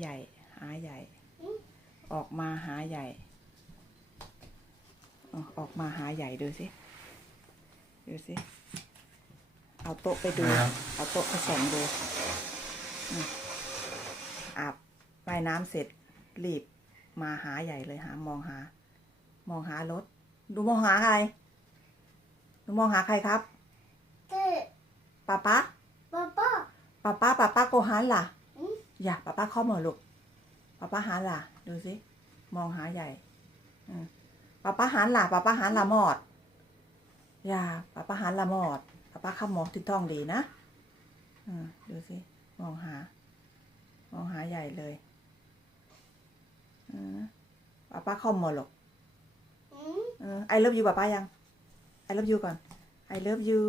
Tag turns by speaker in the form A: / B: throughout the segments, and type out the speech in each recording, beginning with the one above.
A: ใหญ่ หาใหญ่ ออกมาหาใหญ่อะออกมาหาใหญ่ดูสิดูสิ เอาโต๊ะไปดู
B: ครับ
A: เอาโต๊ะไปส่องดูอืมอาบว่ายน้ำเสร็จรีบมาหาใหญ่เลยหามองหา มองหารถ ดูมองหาใคร ดูมองหาใครครับ
C: เจ๊
A: ป้าป้า
C: ป้าป้า
A: ป้าป้าป้าป้าโกหันล่ะ
C: อ
A: ย่าป้าป้าข้ามาลูกป้าป้าหันล่ะดูสิมองหาใหญ่อืมป้าป้าหันล่ะป้าป้าหันล่ะมอด อย่าป้าป้าหันล่ะมอดป้าป้าข้ามองทิศท้องดีนะอืมดูสิมองหา มองหาใหญ่เลยอืมป้าป้าข้ามาลูก
C: อืม
A: เออ I love you ป้าป้ายัง I love you ก่อน I love you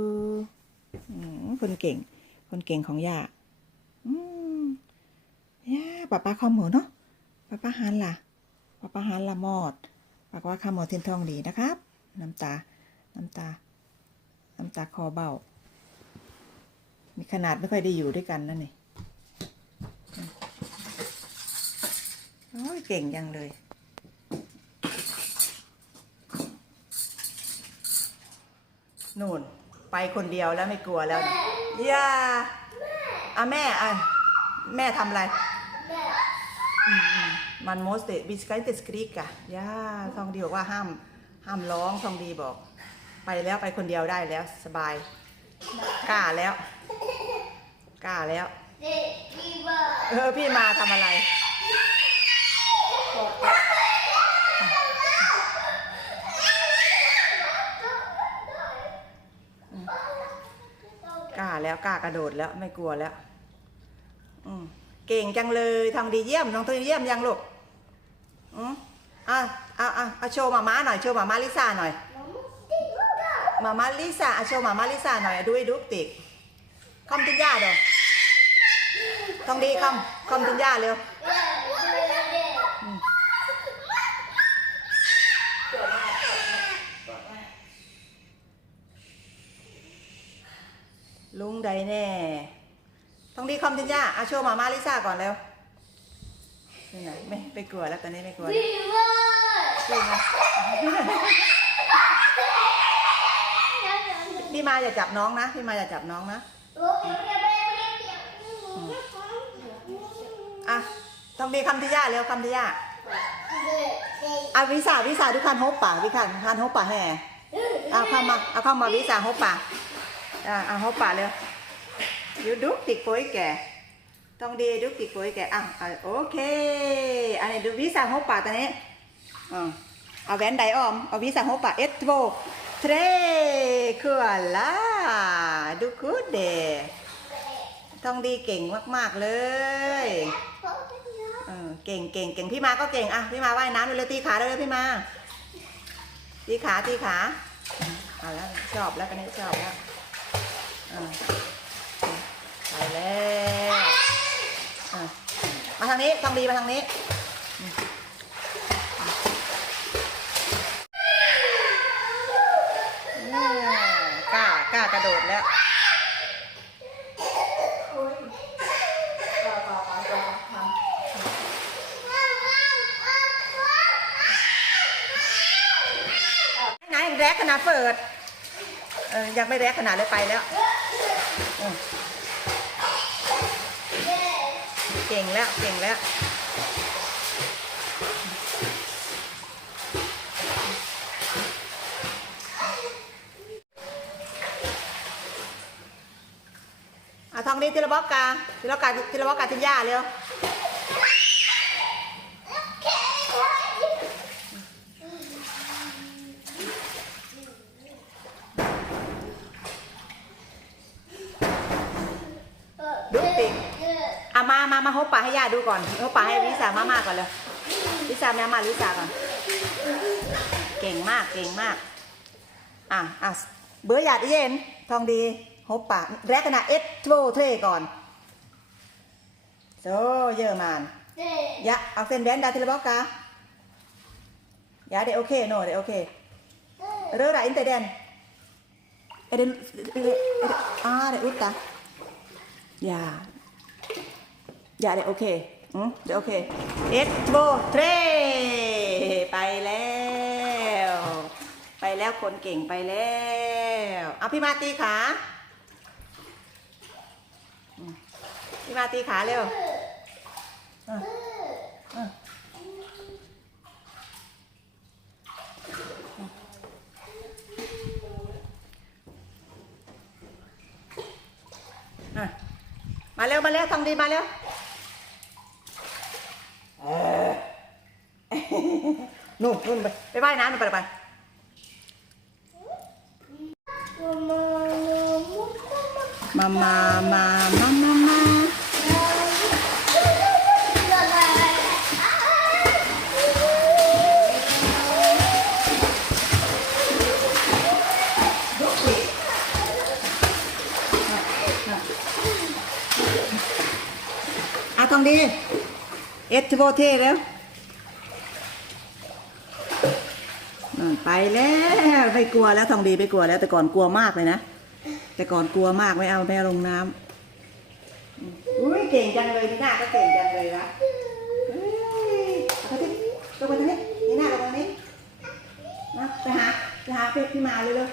A: อืมคนเก่ง คนเก่งของย่าอืม ย่าป้าป้าข้าวหมูเนาะป้าป้าฮันล่ะป้าป้าฮันละหมอดป้าป้าข้าวหมูเทียนทองดีนะครับ น้ำตา น้ำตา น้ำตาคอเบามีขนาดไม่ค่อยได้อยู่ด้วยกันนั่นนี่โอ้ยเก่งยังเลยนู่นไปคนเดียวแล้วไม่กลัวแล้วนะอย่าอะแม่อะแม่ทำอะไร
C: มั
A: นโมสเตบิสไกต์สกรีกอะย่าทองดีบอกว่าห้ามห้ามร้องทองดีบอก ไปแล้วไปคนเดียวได้แล้วสบายกล้าแล้วกล้าแล้ว
C: เอ
A: อพี่มาทำอะไรกล้าแล้วกล้ากระโดดแล้วไม่กลัวแล้ว อืมเก่งจังเลยทองดีเยี่ยมน้องทองดีเยี่ยมยังลูก อืมอะอะอะอะโชว์มาม่าหน่อย โชว์มาม่าลิซ่าหน่อย มาม่าลิซ่าอะโชว์มาม่าลิซ่าหน่อยดูให้ดูติกคอมตินยาเด้อทองดีคอมคอมตินยาเร็วลุงใดแน่ทองดีคอมตินยาอะโชว์มาม่าลิซ่าก่อนเร็ว นี่ไหนไม่ไม่กลัวแล้วตอนนี้ไม่กลัวแล้ว
C: พี่บ้า
A: จริงนะพี่มาอย่าจับน้องนะพี่มาอย่าจับน้องนะ
C: โอ้ยเปียกเปียกเปียกเปียก
A: อะต้องมีคำที่ย่าเร็วคำที่ย่า
C: เจ๊เจ๊
A: อะวิสาวิสาทุกคันฮบป่าวิคันคันฮบป่าแห่เอาเข้ามาเอาเข้ามาวิสาฮบป่าอะเอาฮบป่าเร็วยูดุกติกโป้ยแกต้องดีดุกติกโป้ยแก อะอะโอเคอันนี้ดูวิสาฮบป่าตอนนี้อะเอาแหวนไดออมเอาวิสาฮบป่าเอสโบเทรคืออะไรดูกูดเดต้องดีเก่งมากๆ เลยเก่งเก่งเก่งพี่มาก็เก่งอะพี่มาว่ายน้ำเร็วๆตีขาเร็วๆพี่มาตีขาตีขาเอาแล้วชอบแล้วกันนี้ชอบแล้วเออไปแล้วอะ มาทางนี้ทองดีมาทางนี้อืมอืมกล้ากล้ากระโดดแล้วไงแรกขนาดเปิด เออยังไม่แรกขนาดเลยไปแล้วอืม เก่งแล้ว เก่งแล้วอาทองดีทีละบล็อกกาทีละกาทีละบล็อกกาทินย่าเร็ว ดูติอะมามามาฮบป่าให้ย่า ดูก่อนฮบป่าให้ลิซ่ามามาก่อนเลยลิซ่าแม่มาลิซ่าก่อน เก่งมากเก่งมาก อะอะเบอร์หยาดเย็นทองดีฮบป่าแรกขนาดเอสโทเทรก่อนโซเยอรมัน
C: เจ๊
A: ยะเอาเส้นแบนดาทีละบอกกายะเดโอเคโนเดโอเคเรือไรอินเตเดนเอเดนเอเดนอ่าเดอุตตายา อย่าเลยโอเคอืมเดี๋ยวโอเคเอ็กโบเทรไปแล้ว ไปแล้วคนเก่งไปแล้วเอาพี่มาตีขาพี่มาตีขาเร็วมาเร็ว มาเร็วทองดีมาเร็วเออ นู่นนู่นไปไปว่ายน้ำนู่นไปไปมามามามามามาอาทองดี เอสโบเทแล้วนั่น ไปแล้วไม่กลัวแล้วทองดีไม่กลัวแล้ว แต่ก่อนกลัวมากเลยนะ แต่ก่อนกลัวมากไม่เอาไม่เอาลงน้ำอุ้ยเก่งจังเลยนี่หน้าก็เก่งจังเลยวะเฮ้ยเอาไปที่ลงไปตรงนี้นี่หน้าลงตรงนี้มาไปหาไปหาพี่พี่มาเลยเลย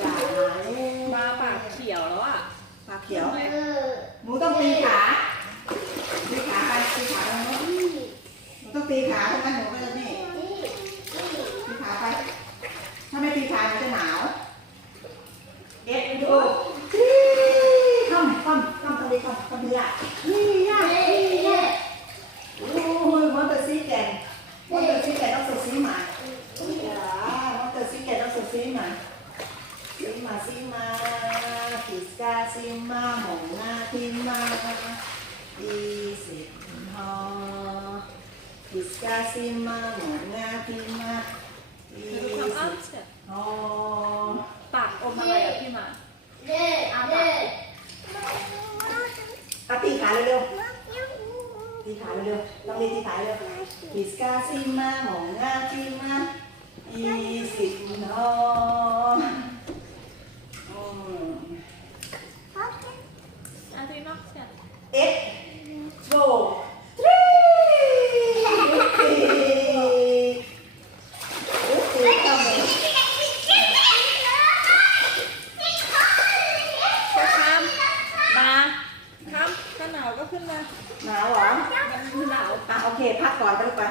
A: อย่ามาเลย
B: มาปากเขียวแล้วอะ
A: ปากเขียวหนูต้องตีขาตีขาไปตีขาตรงนู้นหนูต้องตีขาถ้างั้นหนูก็จะนี่ตีขาไป ถ้าไม่ตีขาหนูจะหนาวเอ็ดดูข้ามข้ามข้ามตรงนี้ข้ามข้ามที่ยนี่ยากนี่ยากโอ้ยมันเป็นสีแกนมันเป็นสีแกนต้องสดสีมาอย่ามันเป็นสีแกนต้องสดสีมาสีมาสีมาพิสกาสีมาหมงหน้าทีมาอีสิบหอพิสกาสีมาหมงหน้าที่มาอี
B: ดูความ
A: สิ
B: อ้า
A: บ
B: วเสร็จ
A: หอ
B: ปากอมอะไรอะพี่หมา
A: เอาตีขาเร็วๆตีขาเร็ว ๆลองดีตีขาเร็วพิสกาซิมาหงาซิมาอีสิบนอม
B: อาพี่นอกเสร็จ
A: เอ็ดโบทรีตีตีทำเลย
B: ก็ข้ามมาข้ามถ้าหนาวก็ขึ้นมา
A: หนาวเหรอ
B: มันหนาว
A: อะโอเค พักก่อนไปลูกไป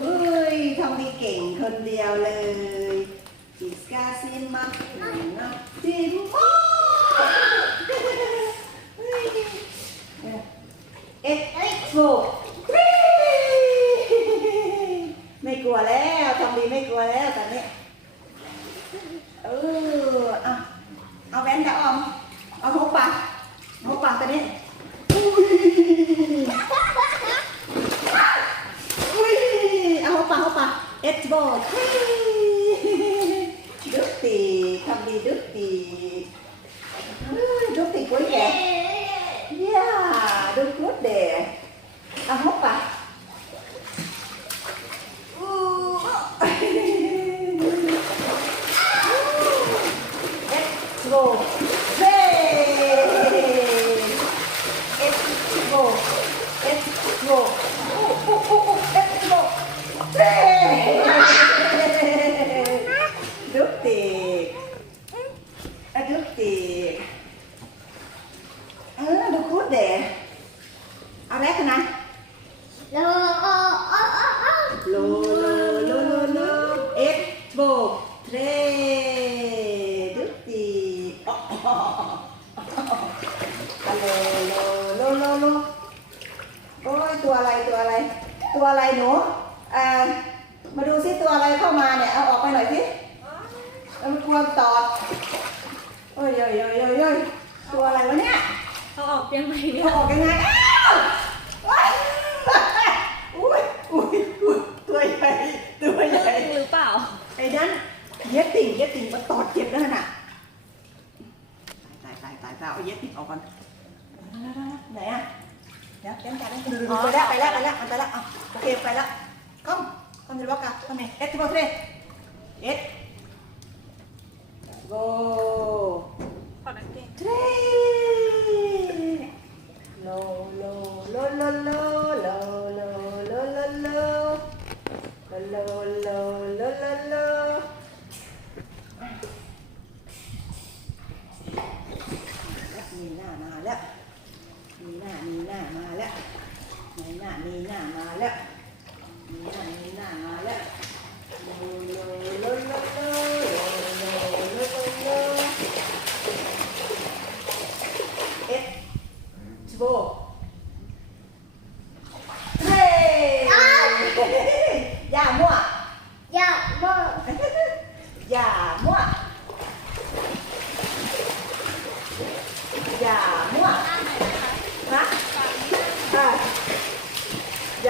A: เอ้ยทำดีเก่งคนเดียวเลยพิสกาซิมาหมองงาซิมาเอ็ดโบทรีไม่ กลัวแล้วทำดีไม่กลัวแล้วตอนนี้เออเอาเอาแว่นดาออมเอาหกปากหกปากตอนนี้อุ้ยอุ้ยเอาหกปากหกปากเอ็ดโบทรีดุกตีทำดีดุกตีเฮ้ยดุกตีกุ้ยแก่ Yeah, look good there. À, hốt à. Ooh. 또 โอ้ยโอ้ยโอ้ยโอ้ยโอ้ยตัวอะไรวะเนี่ย
B: เขาออกยังไงเนี่ย
A: เอาออกยังไงอ้าวว้ายอุ้ยอุ้ยอุ้ยตัวใหญ่ตัวใหญ่
B: หรือเปล่า
A: ไอ้นั้นเย็ดติ่งเย็ดติ่งมาตอดเจ็บแล้วน่ะตายตายตายตายเอาเย็ดติ่งออกก่อนไหนอะเดี๋ยวเดี๋ยวจัดให้ดูดูไปแล้วไปแล้วไปแล้วมันไปแล้วอะโอเคไปแล้วคอมคอมจะบอกกันคอมนี่เอ็ดที่บอกเทรเอ็ด โก
B: ขอนักเ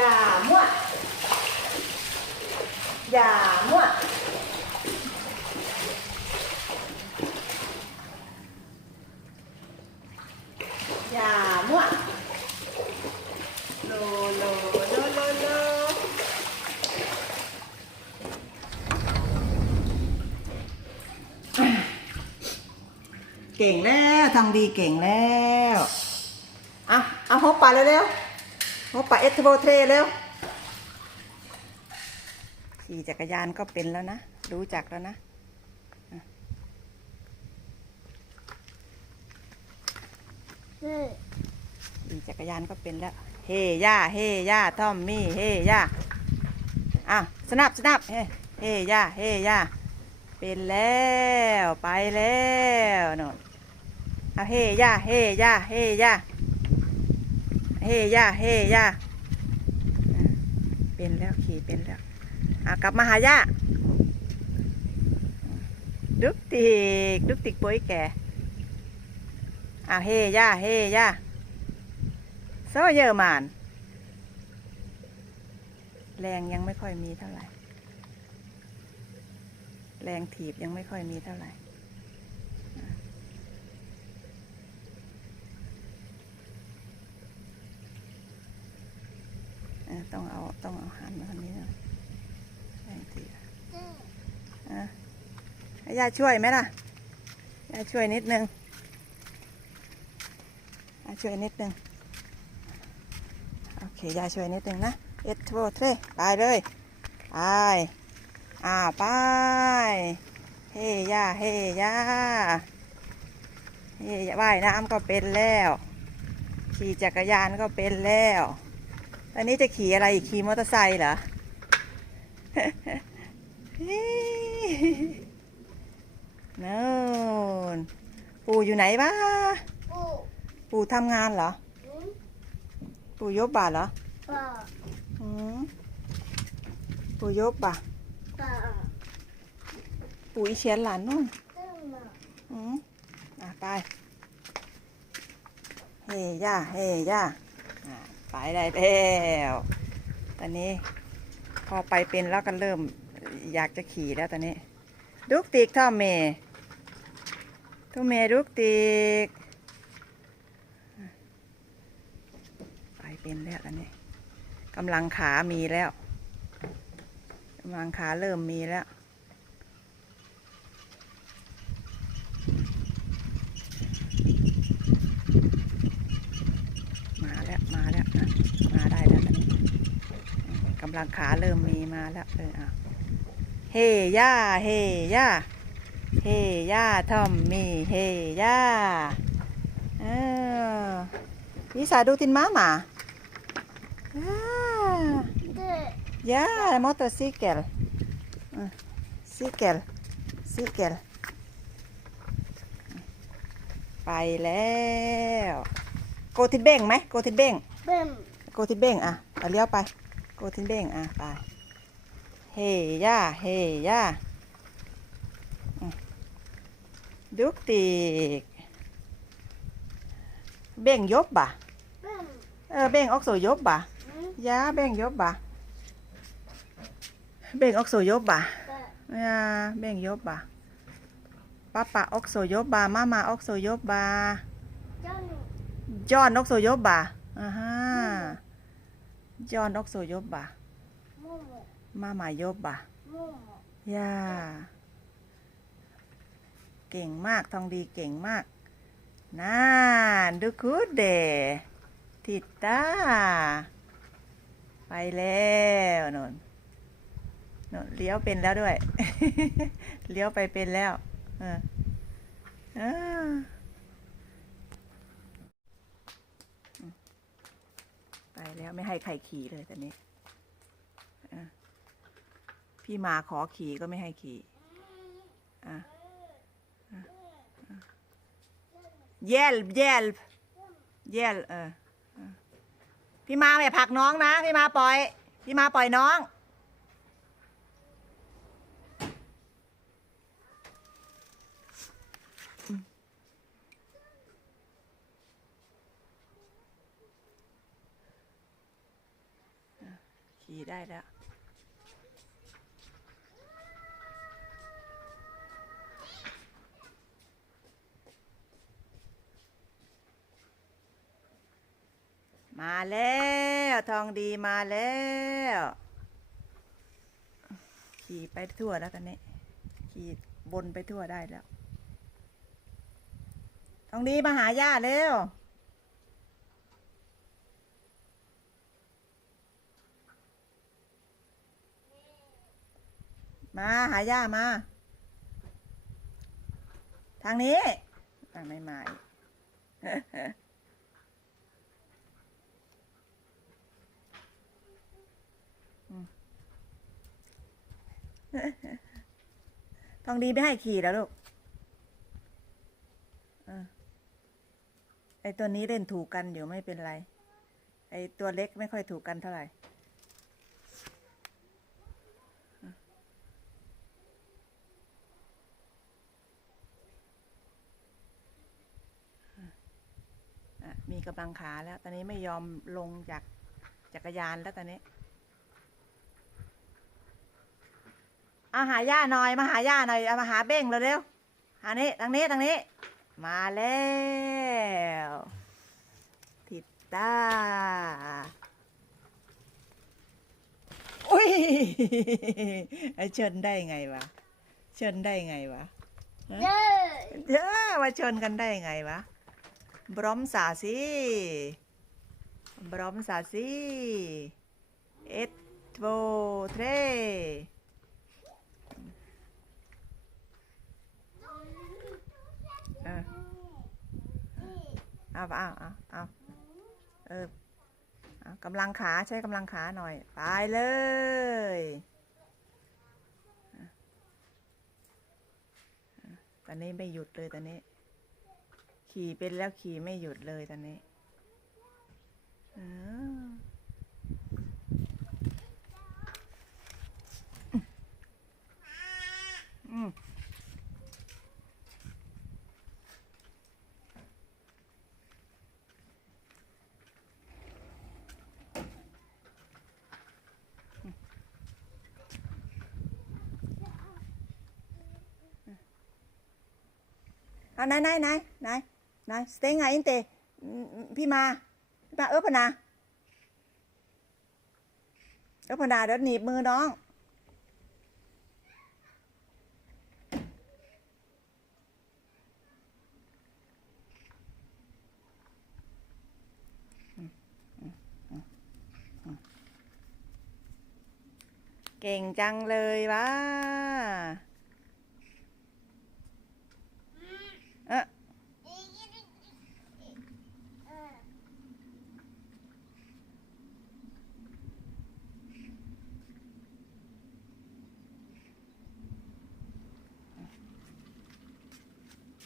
B: อ
A: ย่ามั่ว
C: อย่ามั่
A: วอย่ามั่วโลโลโลโลโลเก่งแล้วทำดีเก่งแล้วเอาเอาฮบป่าเร็วๆ ฮบป่าเอสโบเทรเร็วขี่จักรยานก็เป็นแล้วนะ รู้จักแล้วนะอะ
C: เฮ้ย
A: ขี่จักรยานก็เป็นแล้ว เฮย่าเฮย่าทอมมี่ เฮย่าอะสนับสนับเฮเฮย่าเฮย่าเป็นแล้วไปแล้วโน่นเอาเฮย่าเฮย่าเฮย่า เฮย่าเฮย่าเป็นแล้วขี่เป็นแล้วอะกลับมาหาย่าดุกติกดุกติกปุ้ยแก่อะเฮย่าเฮย่าโซเยอรมันแรงยังไม่ค่อยมีเท่าไหร่ แรงถีบยังไม่ค่อยมีเท่าไหร่ เออ ต้องเอาต้องเอาหันมาทางนี้นะแรงถีอะยาช่วยไหมล่ะยาช่วยนิดนึงยาช่วยนิดนึง โอเคยาช่วยนิดนึงนะเอ็ดโทเทรไปเลย ไป อ่าไป เฮ้ยาเฮ้ยาเฮ้ยว่ายน้ำก็เป็นแล้ว ขี่จักรยานก็เป็นแล้ว อันนี้จะขี่อะไรอีกขี่มอเตอร์ไซค์เหรอ นู่นปู่อยู่ไหนบ้า
C: ปู
A: ปู่ทำงานเหรอ
C: หืม
A: ปู่ยบบาเหรอ
C: ป่า
A: อืมปู่ยบบา
C: ป่า
A: ปู่อีเชียนหลานนู่น
C: เต้นมา
A: อืมอะไป เฮ้ย่า เฮ้ย่าอะ ไปได้แล้ว ตอนนี้พอไปเป็นแล้วก็เริ่มอยากจะขี่แล้วตอนนี้ ดุกติกท่อมเมทุเมดุกติก ไปเป็นแล้วตอนนี้กำลังขามีแล้วกำลังขาเริ่มมีแล้ว มาแล้วมาแล้วอะมาได้แล้วตอนนี้ กำลังขาเริ่มมีมาแล้วเอออะเฮย่าเฮย่าเฮย่าทอมมี่เฮย่าเออวิสาดูตินม้าหมาอ่า
C: เด็ก
A: ย่ามอเตอร์ซิเกลซิเกลซิเกลไปแล้วโกทิดเบ้งไหมโกทิดเบ้ง
C: เบิ่ม
A: โกทินเบ้งอะเอาเลี้ยวไป โกทินเบ้งอะไปเฮย่าเฮย่าอืมดุกติกเบ้งยบบ่ะ
C: เบิ่ม
A: เออเบ้งออกโซยบบ่ะ
C: หืม
A: ยาเบ้งยบบ่ะเบ้งออกโซยบบ่ะ
C: ป่า
A: อ่าเบ้งยบบ่ะป้าปะออกโซยบบ่ะมามาออกโซยบบ่ะ
C: เจ้าหนู
A: จอนออกโซยบบ่ะอ่าฮะ จอนออกโซยบบ่ะ
C: มูมู
A: มามายบบ่ะ
C: มูมู
A: ย่าเก่งมาก ทองดีเก่งมากน่าดูคูดเดติดตาไปแล้วนนนนเลี้ยวเป็นแล้วด้วย เลี้ยวไปเป็นแล้ว เออเออ แล้วไม่ให้ใครขี่เลยตอนนี้พี่มาขอขี่ก็ไม่ให้ขี่เย่ลเย่ลเย่ลเออพี่มาอย่าผักน้องนะ พี่มาปล่อย พี่มาปล่อยน้องีได้แล้ว มาแล้วทองดีมาแล้ว ขี่ไปทั่วแล้วตอนนี้ ขี่บนไปทั่วได้แล้ว ทองดีมาหาย่าเร็ว มาหาย่ามา ทางนี้อ่ไม่มาอีกอืมทองดีไม่ให้ขี่แล้วลูกเออไอตัวนี้เล่นถูกกันอยู่ไม่เป็นไร ไอตัวเล็กไม่ค่อยถูกกันเท่าไหร่ มีกำลังขาแล้ว ตอนนี้ไม่ยอมลงจากจักรยานแล้วตอนนี้อาหาย่าหน่อย มาหาย่าหน่อยเอามาหาเบ้งเร็วๆหานี้ทางนี้ทางนี้ มาแล้วทิดตาอุ้ยไอเชิญได้ไงวะเชิญได้ไงวะ
C: เย้
A: เยอะมาชนกันได้ไงวะ บรอมสาสิบรอมสาสิเอ็ดโวเทรเออเอาเอาเอาเอาเออเอากำลังขาใช้กำลังขาหน่อย ไปเลยตอนนี้ไม่หยุดเลยตอนนี้ ขี่เป็นแล้วขี่ไม่หยุดเลยตอนนี้เอออืมเอาไหนไหนไหนไหน ไหนสเตงไงอินเตพี่มาพี่มาเออพนาเออพนาเดี๋ยวหนีบมือน้องเก่งจังเลยวะเอะ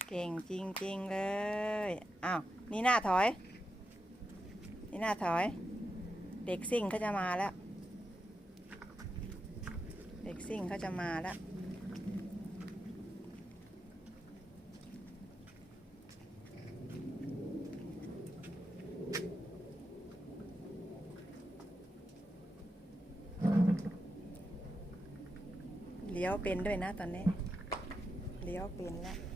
A: เก่งจริง ๆ เลย อ้าว นี่หน้าถอย นี่หน้าถอย เด็กซิ่งเขาจะมาแล้ว เด็กซิ่งเขาจะมาแล้ว เลี้ยวเป็นด้วยนะตอนนี้ เลี้ยวเป็นแล้ว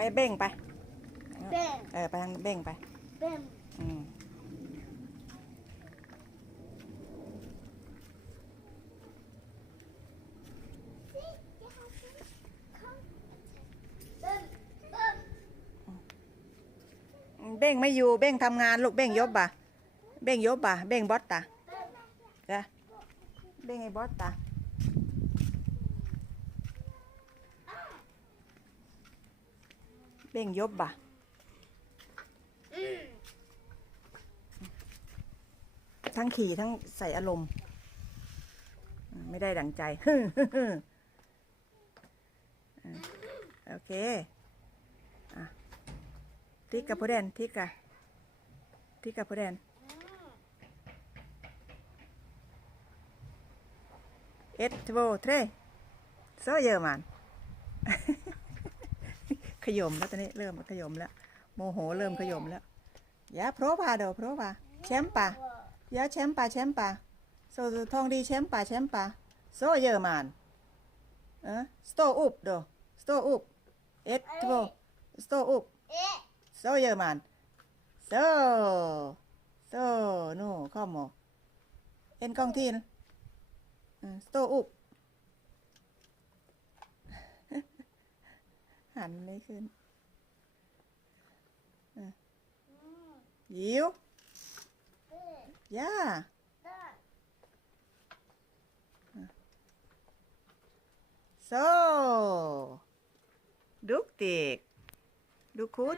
A: ไปเบ่งไป
C: เบ้ง
A: เออไปทางเบ่งไป
C: เบ้ง
A: อืม
C: เบ้งเบ้ง
A: เบ่งไม่อยู่เบ่งทำงานลูกเบ่งยบบ่ะเบ่งยบบ่ะเบ่งบอสตาจ้ะเบ่งไอ้บอสตา เป้งยบบะทั้งขี่ทั้งใส่อารมณ์ ไม่ได้ดังใจ โอเคอะทิกกับพ่อแดนทิกกับทิกกับพ่อแดนเอ็ดโวเทรโซเยอรมัน ขยมแล้วตอนนี้เริ่มขยมแล้ว โมโหเริ่มขยมแล้วอย่าเพราะปลาเดอโปรพาแชมป์ปลาอย่าแชมป์ปะแชมป์ปะโซทองดีแชมป์ปะแชมป์ปะโซ
C: เยอร
A: มันเออสโตอุบเดอสโตอุบเอ็ดโบสโตอุบโซเยอรมันโซโซนู่ข้อมอเอ็นกองทีน
C: สโตอุบ หันไม่ขึ้น
A: ยิวย่า
C: โซดุ
A: กติกดูคูด